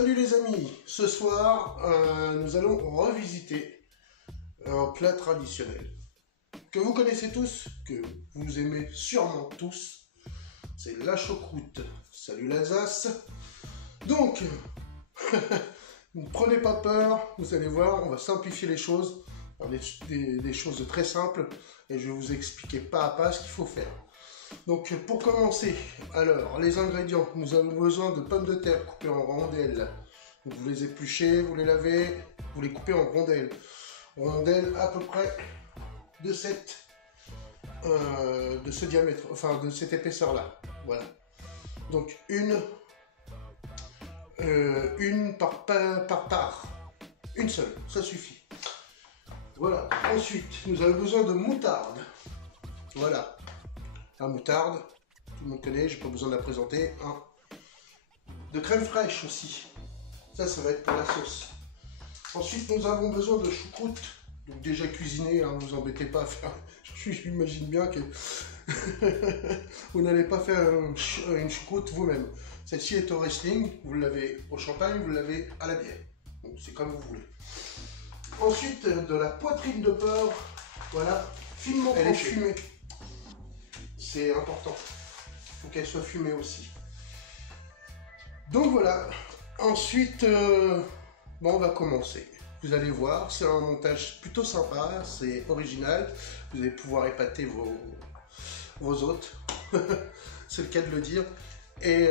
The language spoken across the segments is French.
Salut les amis, ce soir nous allons revisiter un plat traditionnel que vous connaissez tous, que vous aimez sûrement tous, c'est la choucroute. Salut l'Alsace. Donc, ne prenez pas peur, vous allez voir, on va simplifier les choses, des choses très simples, et je vais vous expliquer pas à pas ce qu'il faut faire. Donc pour commencer, alors les ingrédients, nous avons besoin de pommes de terre coupées en rondelles. Vous les épluchez, vous les lavez, vous les coupez en rondelles. Rondelles à peu près de ce diamètre, enfin de cette épaisseur là. Voilà. Donc une par part. Une seule, ça suffit. Voilà. Ensuite, nous avons besoin de moutarde. Voilà. La moutarde, tout le monde connaît, j'ai pas besoin de la présenter. De crème fraîche aussi. Ça va être pour la sauce. Ensuite, nous avons besoin de choucroute. Donc déjà cuisiné, hein, vous embêtez pas à faire. J'imagine bien que vous n'allez pas faire une choucroute vous-même. Celle-ci est au wrestling, vous l'avez au champagne, vous l'avez à la bière. Donc c'est comme vous voulez. Ensuite, de la poitrine de porc. Voilà, finement tranchée. Elle est fumée. C'est important. Il faut qu'elle soit fumée aussi. Donc voilà. Ensuite, on va commencer. Vous allez voir, c'est un montage plutôt sympa, c'est original. Vous allez pouvoir épater vos hôtes. C'est le cas de le dire. Et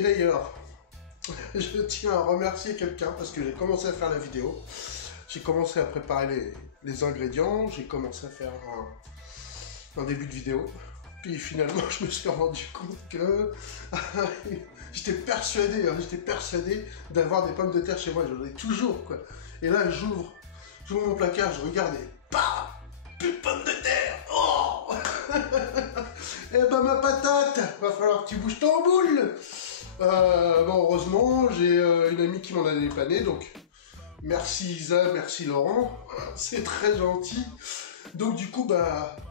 d'ailleurs, je tiens à remercier quelqu'un parce que j'ai commencé à faire la vidéo. J'ai commencé à préparer les ingrédients. J'ai commencé à faire un début de vidéo, puis finalement je me suis rendu compte que j'étais persuadé d'avoir des pommes de terre chez moi, j'en ai toujours quoi. Et là j'ouvre mon placard, je regarde et bah, plus de pommes de terre. Oh et ben ma patate, va falloir que tu bouges ton boule. Bon heureusement j'ai une amie qui m'en a dépanné, donc merci Isa, merci Laurent, c'est très gentil. Donc du coup,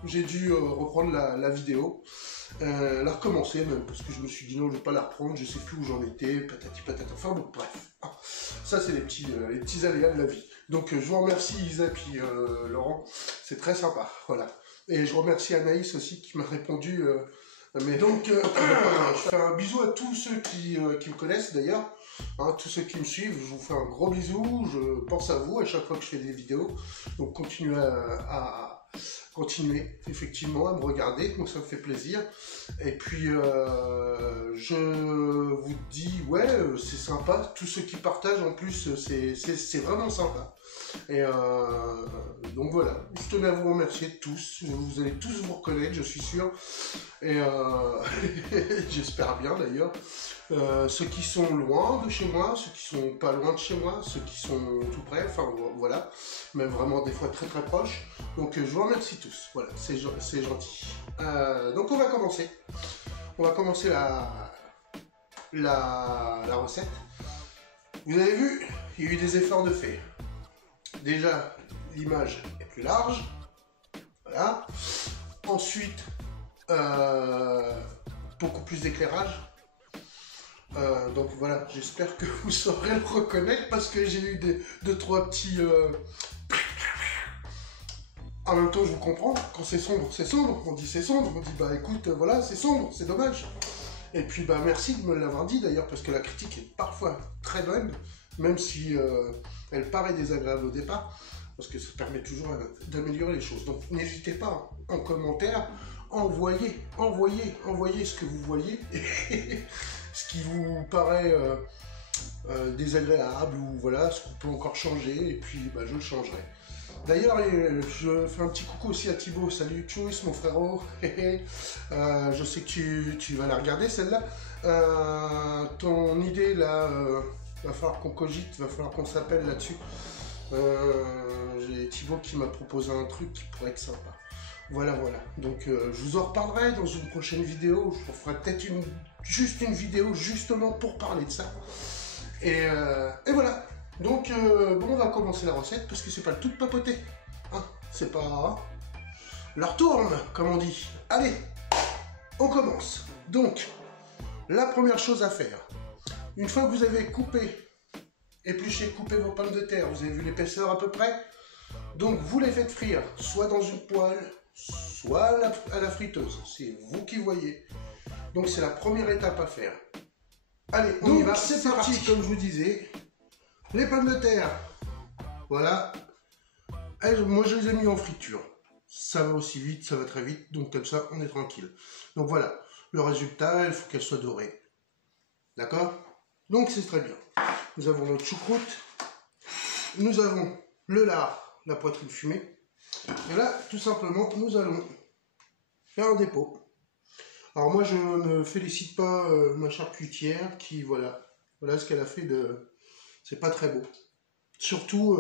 j'ai dû reprendre la vidéo, la recommencer même, parce que je me suis dit non, je ne vais pas la reprendre, je sais plus où j'en étais, patati patata, enfin bon, bref. Ça, c'est les petits aléas de la vie. Donc je vous remercie Isa puis Laurent, c'est très sympa, voilà. Et je remercie Anaïs aussi qui m'a répondu. Mais donc, je fais un bisou à tous ceux qui me connaissent d'ailleurs. Hein, tous ceux qui me suivent, je vous fais un gros bisou, je pense à vous à chaque fois que je fais des vidéos, donc continuez continuez effectivement à me regarder, donc ça me fait plaisir, et puis je vous dis, ouais, c'est sympa, tous ceux qui partagent en plus, c'est vraiment sympa, et donc voilà, je tenais à vous remercier tous, vous allez tous vous reconnaître, je suis sûr, et j'espère bien d'ailleurs. Ceux qui sont loin de chez moi, ceux qui sont pas loin de chez moi, ceux qui sont tout près, enfin voilà, même vraiment des fois très très proches. Donc je vous remercie tous, voilà, c'est gentil. Donc on va commencer. On va commencer la recette. Vous avez vu, il y a eu des efforts de fait. Déjà, l'image est plus large, voilà. Ensuite, beaucoup plus d'éclairage. Donc voilà, j'espère que vous saurez le reconnaître parce que j'ai eu deux trois petits... En même temps, je vous comprends, quand c'est sombre, on dit c'est sombre, on dit bah écoute, voilà, c'est sombre, c'est dommage. Et puis bah merci de me l'avoir dit d'ailleurs, parce que la critique est parfois très bonne, même si elle paraît désagréable au départ, parce que ça permet toujours d'améliorer les choses. Donc n'hésitez pas, en commentaire, envoyez ce que vous voyez. Ce qui vous paraît désagréable ou voilà, ce qu'on peut encore changer, et puis je le changerai. D'ailleurs, je fais un petit coucou aussi à Thibaut. Salut Tchouis, mon frérot. Je sais que tu vas la regarder celle-là. Ton idée là, va falloir qu'on cogite, va falloir qu'on s'appelle là-dessus. J'ai Thibaut qui m'a proposé un truc qui pourrait être sympa. Voilà. Donc je vous en reparlerai dans une prochaine vidéo. Je ferai peut-être juste une vidéo justement pour parler de ça. Et voilà. Donc on va commencer la recette parce que c'est pas le tout de papoter. Hein, c'est pas... leur tourne, comme on dit. Allez, on commence. Donc, la première chose à faire, Une fois que vous avez coupé, épluché, coupé vos pommes de terre, vous avez vu l'épaisseur à peu près. Donc vous les faites frire, soit dans une poêle, soit à la friteuse. C'est vous qui voyez. Donc c'est la première étape à faire. Allez, on y va, c'est parti. Comme je vous disais, les pommes de terre, voilà. Moi je les ai mis en friture. Ça va aussi vite, ça va très vite, donc comme ça on est tranquille. Donc voilà, le résultat, il faut qu'elle soit dorée. D'accord? Donc c'est très bien. Nous avons notre choucroute, nous avons le lard, la poitrine fumée. Et là, tout simplement, nous allons faire un dépôt. Alors moi, je ne félicite pas ma charcutière qui, voilà ce qu'elle a fait de... C'est pas très beau. Surtout,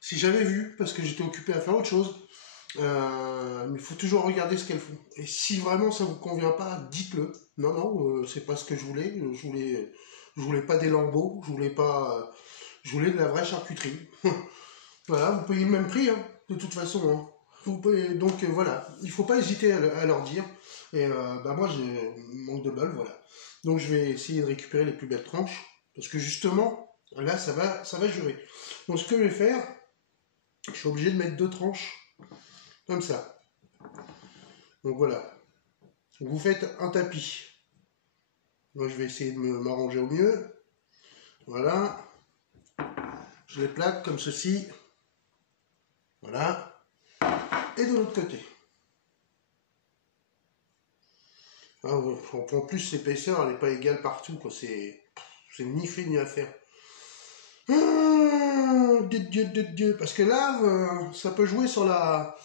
si j'avais vu, parce que j'étais occupé à faire autre chose, mais il faut toujours regarder ce qu'elles font. Et si vraiment ça vous convient pas, dites-le. Non, non, c'est pas ce que je voulais. Je voulais pas des lambeaux, je voulais de la vraie charcuterie. Voilà, vous payez le même prix, hein, de toute façon. Hein. Vous payez, donc voilà, il faut pas hésiter à leur dire. Et bah moi, j'ai manque de bol, voilà. Donc je vais essayer de récupérer les plus belles tranches, parce que justement, là, ça va jurer. Donc ce que je vais faire, je suis obligé de mettre 2 tranches, comme ça. Donc voilà. Vous faites un tapis. Moi, je vais essayer de m'arranger au mieux. Voilà. Je les plaque comme ceci. Voilà. Et de l'autre côté. En plus, l'épaisseur, elle n'est pas égale partout. C'est ni fait ni à faire. Dieu. Parce que là, ça peut jouer sur la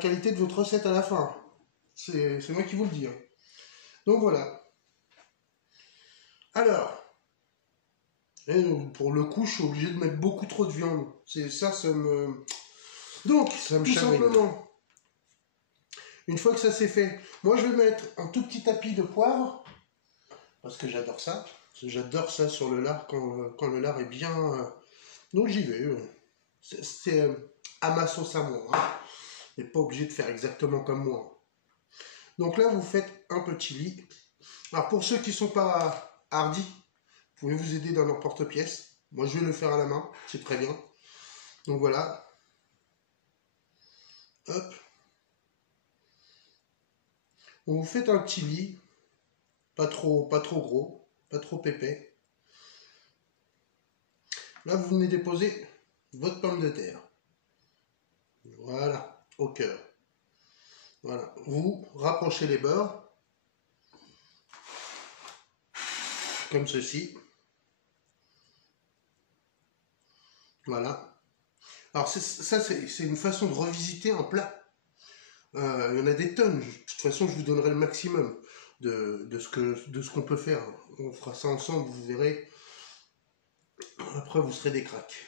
qualité de votre recette à la fin. C'est moi qui vous le dis. Hein. Donc voilà. Alors, pour le coup, je suis obligé de mettre beaucoup trop de viande. C'est ça me... Donc, ça me tout simplement, une fois que ça c'est fait, moi je vais mettre un tout petit tapis de poivre, parce que j'adore ça. J'adore ça sur le lard, quand le lard est bien... Donc j'y vais. C'est à ma sauce à moi. Hein. Vous n'êtes pas obligé de faire exactement comme moi. Donc là, vous faites un petit lit. Alors pour ceux qui ne sont pas hardis, vous pouvez vous aider dans leur porte-pièce. Moi, je vais le faire à la main. C'est très bien. Donc voilà. Hop. Vous faites un petit lit. Pas trop gros. Pas trop épais. Là, vous venez déposer votre pomme de terre. Voilà. Au cœur. Voilà. Vous rapprochez les bords. Comme ceci. Voilà. Alors ça, c'est une façon de revisiter un plat. Il y en a des tonnes. De toute façon, je vous donnerai le maximum de ce qu'on peut faire. On fera ça ensemble, vous verrez. Après, vous serez des cracks.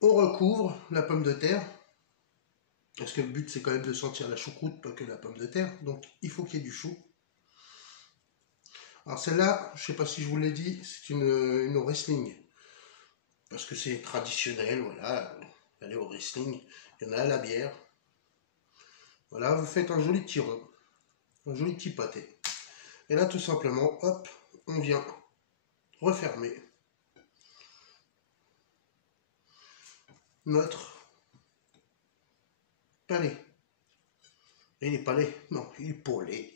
On recouvre la pomme de terre. Parce que le but, c'est quand même de sentir la choucroute, pas que la pomme de terre. Donc, il faut qu'il y ait du chou. Alors celle-là, je ne sais pas si je vous l'ai dit, c'est une wrestling. Parce que c'est traditionnel, voilà. Allez au wrestling. Il y en a à la bière. Voilà, vous faites un joli petit rond. Un joli petit pâté. Et là, tout simplement, hop, on vient refermer notre palais. Et les palais, non, il est polé.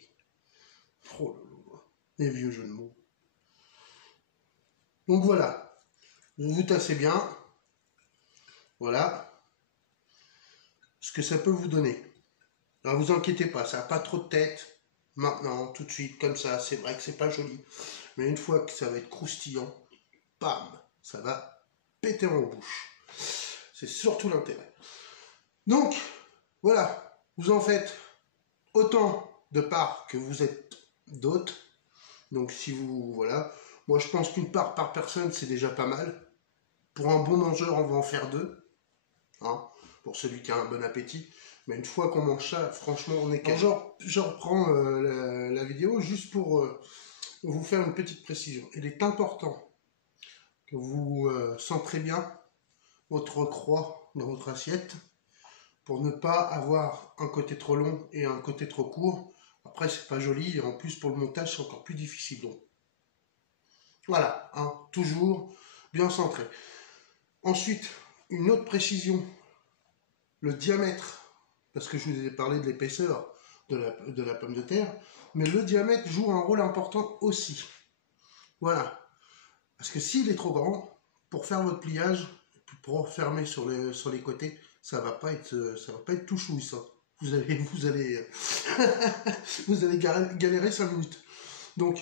Oh là là, les vieux jeux de mots. Donc voilà, vous vous tassez bien. Voilà ce que ça peut vous donner. Alors vous inquiétez pas, ça n'a pas trop de tête. Maintenant, tout de suite, comme ça, c'est vrai que c'est pas joli. Mais une fois que ça va être croustillant, bam, ça va péter en bouche. C'est surtout l'intérêt. Donc, voilà, vous en faites autant de parts que vous êtes d'hôtes. Donc si vous, voilà, moi je pense qu'une part par personne, c'est déjà pas mal. Pour un bon mangeur, on va en faire 2. Hein, pour celui qui a un bon appétit. Mais une fois qu'on mange ça, franchement, on est calme. Je reprends la vidéo juste pour vous faire une petite précision. Il est important que vous centrez bien votre croix dans votre assiette pour ne pas avoir un côté trop long et un côté trop court. Après, c'est pas joli et en plus, pour le montage, c'est encore plus difficile. Donc, Voilà, hein, toujours bien centré. Ensuite, une autre précision, le diamètre, parce que je vous ai parlé de l'épaisseur de la pomme de terre, mais le diamètre joue un rôle important aussi. Voilà, parce que s'il est trop grand, pour faire votre pliage, pour fermer sur les côtés, ça va pas être tout chouille ça. Vous allez vous allez galérer 5 minutes. Donc,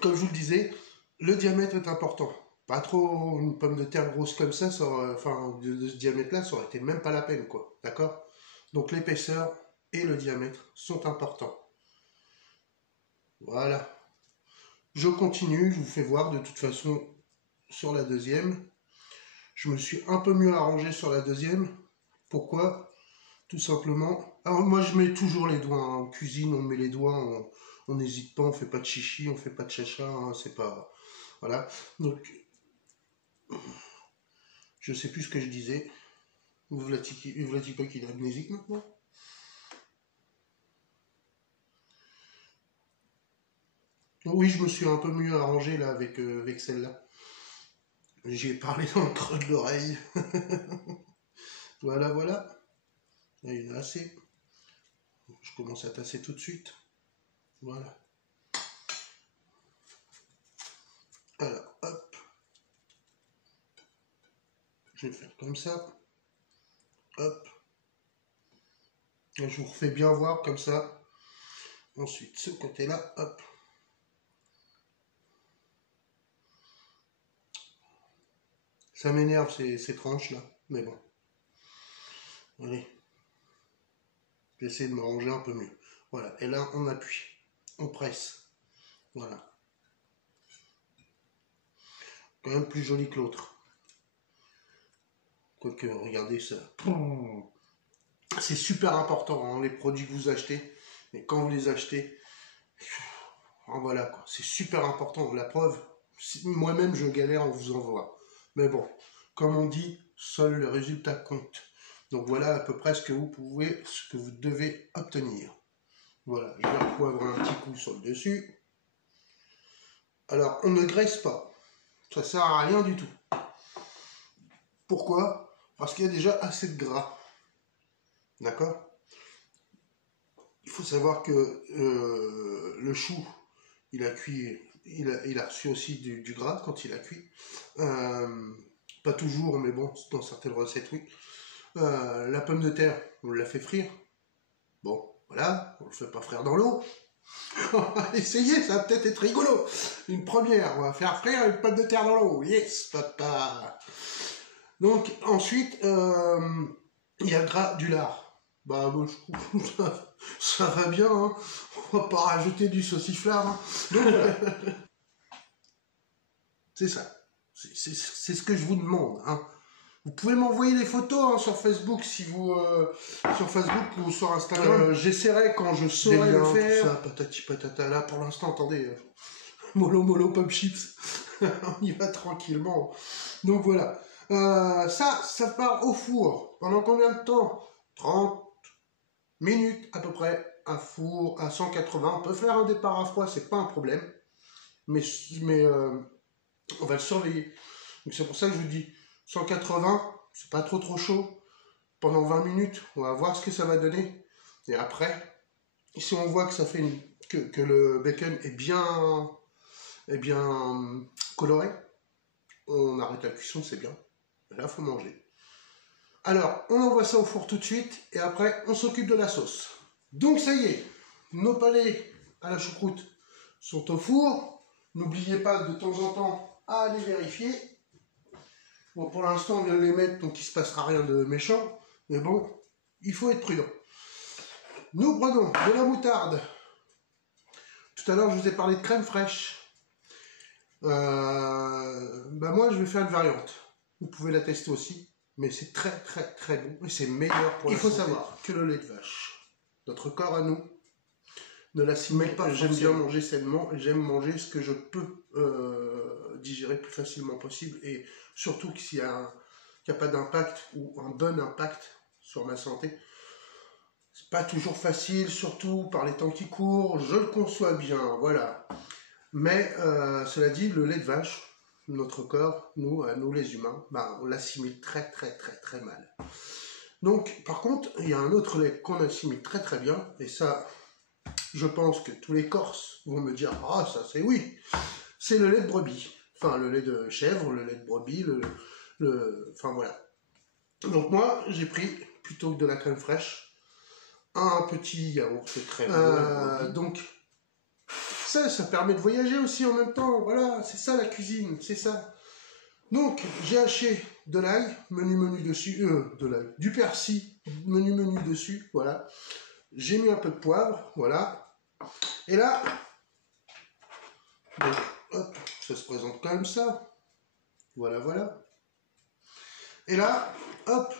comme je vous le disais, le diamètre est important. Pas trop une pomme de terre grosse comme ça, enfin de ce diamètre-là, ça aurait été même pas la peine, quoi. D'accord? Donc l'épaisseur et le diamètre sont importants. Voilà. Je continue, je vous fais voir de toute façon sur la deuxième. Je me suis un peu mieux arrangé sur la deuxième. Pourquoi? Tout simplement. Alors moi je mets toujours les doigts, hein. En cuisine on met les doigts, on n'hésite pas, on fait pas de chichi, on fait pas de chacha, hein. C'est pas... Voilà. Donc, je sais plus ce que je disais. Vous voulez pas qu'il est amnésique maintenant? Oui, je me suis un peu mieux arrangé là avec celle-là. J'ai parlé dans le creux de l'oreille. Voilà, voilà. Là, il y en a assez. Je commence à tasser tout de suite. Voilà. Alors, hop. Je vais faire comme ça. Hop. Et je vous refais bien voir comme ça. Ensuite, ce côté-là, hop. Ça m'énerve ces tranches là, mais bon. Allez. J'essaie de me ranger un peu mieux. Voilà, et là on appuie. On presse. Voilà. Quand même plus joli que l'autre. Quoique, regardez ça. C'est super important, hein, les produits que vous achetez. Et quand vous les achetez, voilà quoi. C'est super important. La preuve, moi-même je galère en vous envoie. Mais bon, comme on dit, seul le résultat compte. Donc voilà à peu près ce que vous devez obtenir. Voilà, je vais repoivrer un petit coup sur le dessus. Alors, on ne graisse pas. Ça sert à rien du tout. Pourquoi? Parce qu'il y a déjà assez de gras. D'accord? Il faut savoir que le chou, il a cuit, il a reçu aussi du gras quand il a cuit. Pas toujours, mais bon, dans certaines recettes, oui. La pomme de terre, on l'a fait frire. Bon, voilà, on le fait pas frire dans l'eau. Essayez, ça va peut-être être rigolo. Une première, on va faire frire une pomme de terre dans l'eau. Yes, papa. Donc, ensuite, il y a le gras du lard. Bah, moi, je trouve ça va bien, hein. On va pas rajouter du sauciflard. Hein. Donc, voilà. C'est ça. C'est ce que je vous demande, hein. Vous pouvez m'envoyer des photos, hein, sur Facebook si vous sur Facebook ou sur Instagram. J'essaierai quand je saurai le faire. Tout ça, patati patata. Là pour l'instant, attendez, mollo pop chips. On y va tranquillement. Donc voilà. Ça part au four. Pendant combien de temps? 30 minutes à peu près. Un four à 180. On peut faire un départ à froid, c'est pas un problème. Mais on va le surveiller. Donc c'est pour ça que je vous dis 180, c'est pas trop chaud. Pendant 20 minutes, on va voir ce que ça va donner. Et après, si on voit que ça fait que le bacon est bien coloré, on arrête la cuisson, c'est bien. Là, faut manger. Alors, on envoie ça au four tout de suite, et après, on s'occupe de la sauce. Donc, ça y est, nos palets à la choucroute sont au four. N'oubliez pas de temps en temps à aller vérifier. Bon, pour l'instant, on vient de les mettre, donc il ne se passera rien de méchant. Mais bon, il faut être prudent. Nous prenons de la moutarde. Tout à l'heure, je vous ai parlé de crème fraîche. Bah moi, je vais faire une variante. Vous pouvez la tester aussi. Mais c'est très bon. Et c'est meilleur pour la santé. Il faut savoir que le lait de vache, notre corps à nous, ne l'assimile pas. J'aime bien manger sainement. J'aime manger ce que je peux digérer le plus facilement possible. Et surtout s'il n'y a pas d'impact ou un bon impact sur ma santé. C'est pas toujours facile, surtout par les temps qui courent. Je le conçois bien, voilà. Mais cela dit, le lait de vache, notre corps, nous les humains, ben, on l'assimile très mal. Donc, par contre, il y a un autre lait qu'on assimile très bien, et ça, je pense que tous les Corses vont me dire, ah, ça c'est oui, c'est le lait de brebis. Enfin, le lait de chèvre, le lait de brebis, enfin voilà. Donc moi, j'ai pris, plutôt que de la crème fraîche, un petit yaourt crème. Donc, ça permet de voyager aussi en même temps. Voilà, c'est ça la cuisine, c'est ça. Donc, j'ai haché de l'ail, menu dessus, de l'ail, du persil, menu dessus, voilà. J'ai mis un peu de poivre, voilà. Et là, donc, hop, ça se présente comme ça. Voilà. Et là, hop,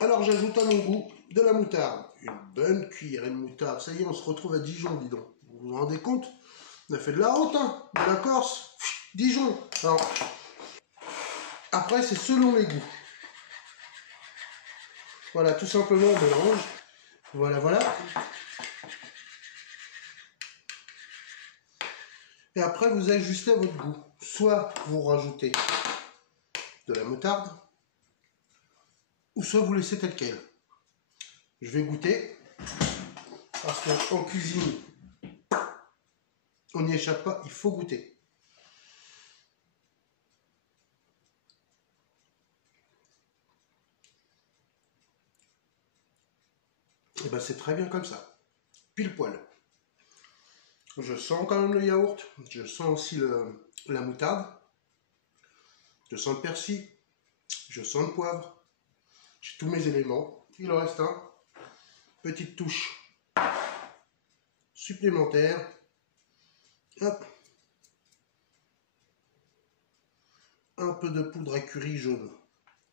alors j'ajoute à mon goût de la moutarde. Une bonne cuillerée de moutarde. Ça y est, on se retrouve à Dijon, dis donc. Vous vous rendez compte? On a fait de la route, hein, de la Corse. Dijon. Alors, après, c'est selon les goûts. Voilà, tout simplement, on mélange. Voilà. Et après, vous ajustez à votre goût. Soit vous rajoutez de la moutarde, ou soit vous laissez tel quel. Je vais goûter, parce qu'en cuisine, on n'y échappe pas, il faut goûter. Et ben c'est très bien comme ça, pile poil. Je sens quand même le yaourt, je sens aussi la moutarde, je sens le persil, je sens le poivre, j'ai tous mes éléments. Il en reste un, petite touche supplémentaire, hop, un peu de poudre à curry jaune,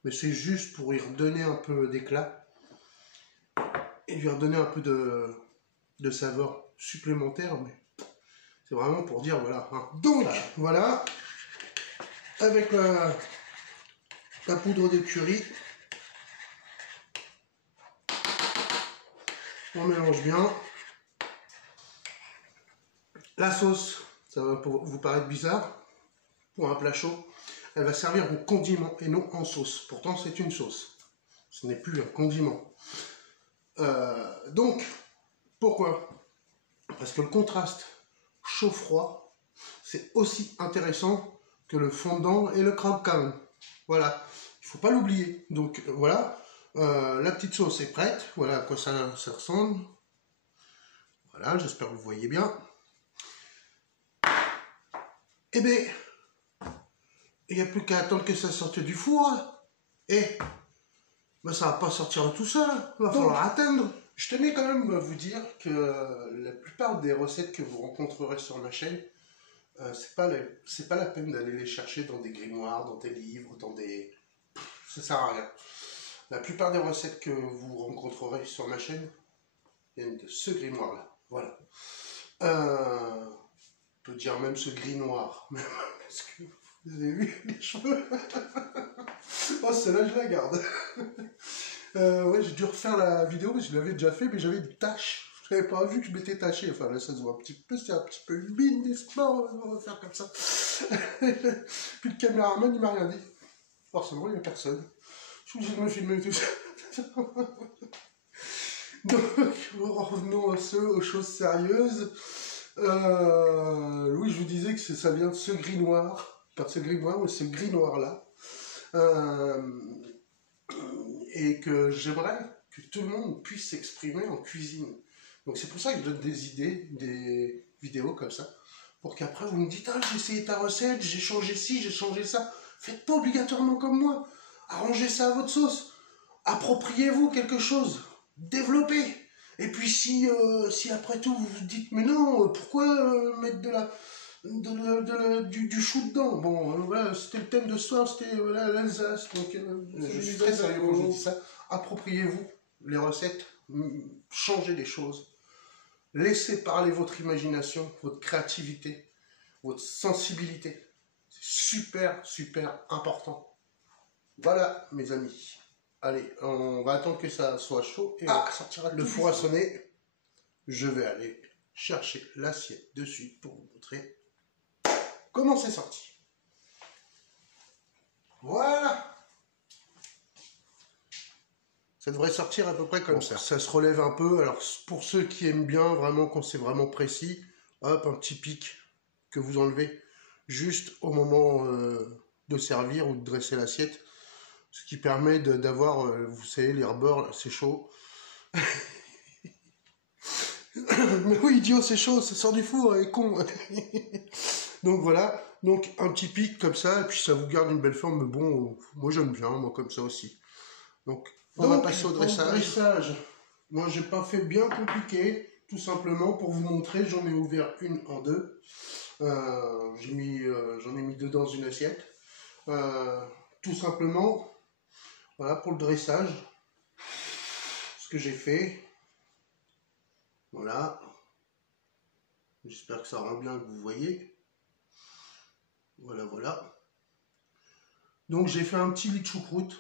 mais c'est juste pour y redonner un peu d'éclat et lui redonner un peu de saveur supplémentaire, mais c'est vraiment pour dire voilà. Hein. Donc voilà, avec la poudre de curry, on mélange bien. La sauce, ça va vous paraître bizarre, pour un plat chaud, elle va servir au condiment et non en sauce. Pourtant c'est une sauce, ce n'est plus un condiment. Donc, pourquoi? Parce que le contraste chaud-froid, c'est aussi intéressant que le fondant et le crabe canon. Voilà, il ne faut pas l'oublier. Donc voilà, la petite sauce est prête. Voilà à quoi ça ressemble. Voilà, j'espère que vous voyez bien. Eh bien, il n'y a plus qu'à attendre que ça sorte du four. Et ben, ça ne va pas sortir tout seul. Il va falloir attendre. Je tenais quand même à vous dire que la plupart des recettes que vous rencontrerez sur ma chaîne, c'est pas la peine d'aller les chercher dans des grimoires, dans des livres, ça sert à rien. La plupart des recettes que vous rencontrerez sur ma chaîne viennent de ce grimoire-là. Voilà. On peut dire même ce gris noir. Parce que vous avez vu les cheveux? Oh, celle-là, je la garde. Ouais, j'ai dû refaire la vidéo parce que je l'avais déjà fait, mais j'avais des taches. Je n'avais pas vu que je m'étais taché. Enfin, là, ça se voit un petit peu, c'est un petit peu humide, n'est-ce pas? On va faire comme ça. Puis le caméraman, il m'a rien dit. Forcément, il n'y a personne. Je suis obligé de me filmer tout ça. Donc, revenons aux choses sérieuses. Oui, je vous disais que ça vient de ce gris noir. Pas de ce gris noir, mais ce gris noir-là. Et que j'aimerais que tout le monde puisse s'exprimer en cuisine. Donc c'est pour ça que je donne des idées, des vidéos comme ça, pour qu'après vous me dites « Ah, j'ai essayé ta recette, j'ai changé ci, j'ai changé ça ». Faites pas obligatoirement comme moi. Arrangez ça à votre sauce. Appropriez-vous quelque chose. Développez. Et puis si après tout vous vous dites « Mais non, pourquoi mettre du chou dedans ?» Bon, voilà, c'était le thème de ce soir, c'était l'Alsace. Donc, je suis très sérieux quand je dis ça. Appropriez-vous les recettes, changez les choses. Laissez parler votre imagination, votre créativité, votre sensibilité. C'est super important. Voilà, mes amis. Allez, on va attendre que ça soit chaud et on sortira le four à sonner. Je vais aller chercher l'assiette dessus pour vous montrer comment c'est sorti. Voilà. Ça devrait sortir à peu près comme ça. Ça se relève un peu. Alors pour ceux qui aiment bien, vraiment quand c'est vraiment précis, hop, un petit pic que vous enlevez juste au moment de servir ou de dresser l'assiette. Ce qui permet d'avoir, vous savez, les rebords, c'est chaud. Mais oui, idiot, c'est chaud, ça sort du four, et con. Donc voilà, donc un petit pic comme ça, et puis ça vous garde une belle forme, mais bon, moi j'aime bien, moi comme ça aussi. Donc on va passer au dressage. Moi j'ai pas fait bien compliqué, tout simplement pour vous montrer, j'en ai ouvert une en deux. J'en ai mis deux dans une assiette. Tout simplement, voilà pour le dressage, ce que j'ai fait. Voilà. J'espère que ça rend bien, que vous voyez. Voilà, voilà. Donc j'ai fait un petit lit de choucroute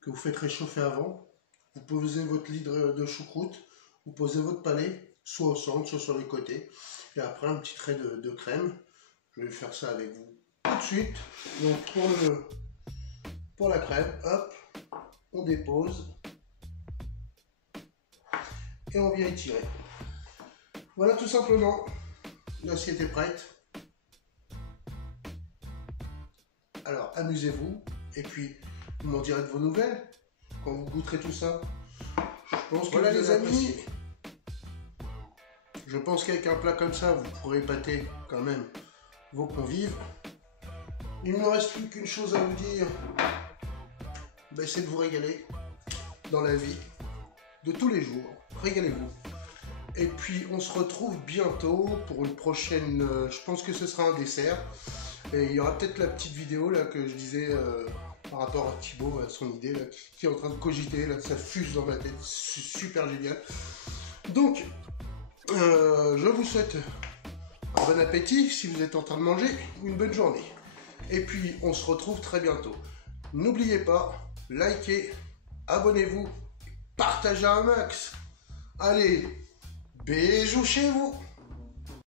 que vous faites réchauffer avant. Vous posez votre lit de choucroute, vous posez votre palais, soit au centre, soit sur les côtés. Et après un petit trait de crème. Je vais faire ça avec vous tout de suite. Donc pour la crème, hop, on dépose. Et on vient étirer. Voilà tout simplement. L'assiette est prête. Alors amusez-vous. Et puis vous m'en direz de vos nouvelles quand vous goûterez tout ça. Je pense que voilà les amis. Je pense qu'avec un plat comme ça, vous pourrez épater quand même vos convives. Il ne me reste plus qu'une chose à vous dire. Ben, c'est de vous régaler dans la vie de tous les jours. Régalez-vous. Et puis on se retrouve bientôt pour une prochaine, je pense que ce sera un dessert. Et il y aura peut-être la petite vidéo là que je disais par rapport à Thibaut, à son idée là, qui est en train de cogiter, là, ça fuse dans ma tête, c'est super génial. Donc je vous souhaite un bon appétit si vous êtes en train de manger, ou une bonne journée. Et puis on se retrouve très bientôt. N'oubliez pas, likez, abonnez-vous, partagez un max. Allez, bisous chez vous.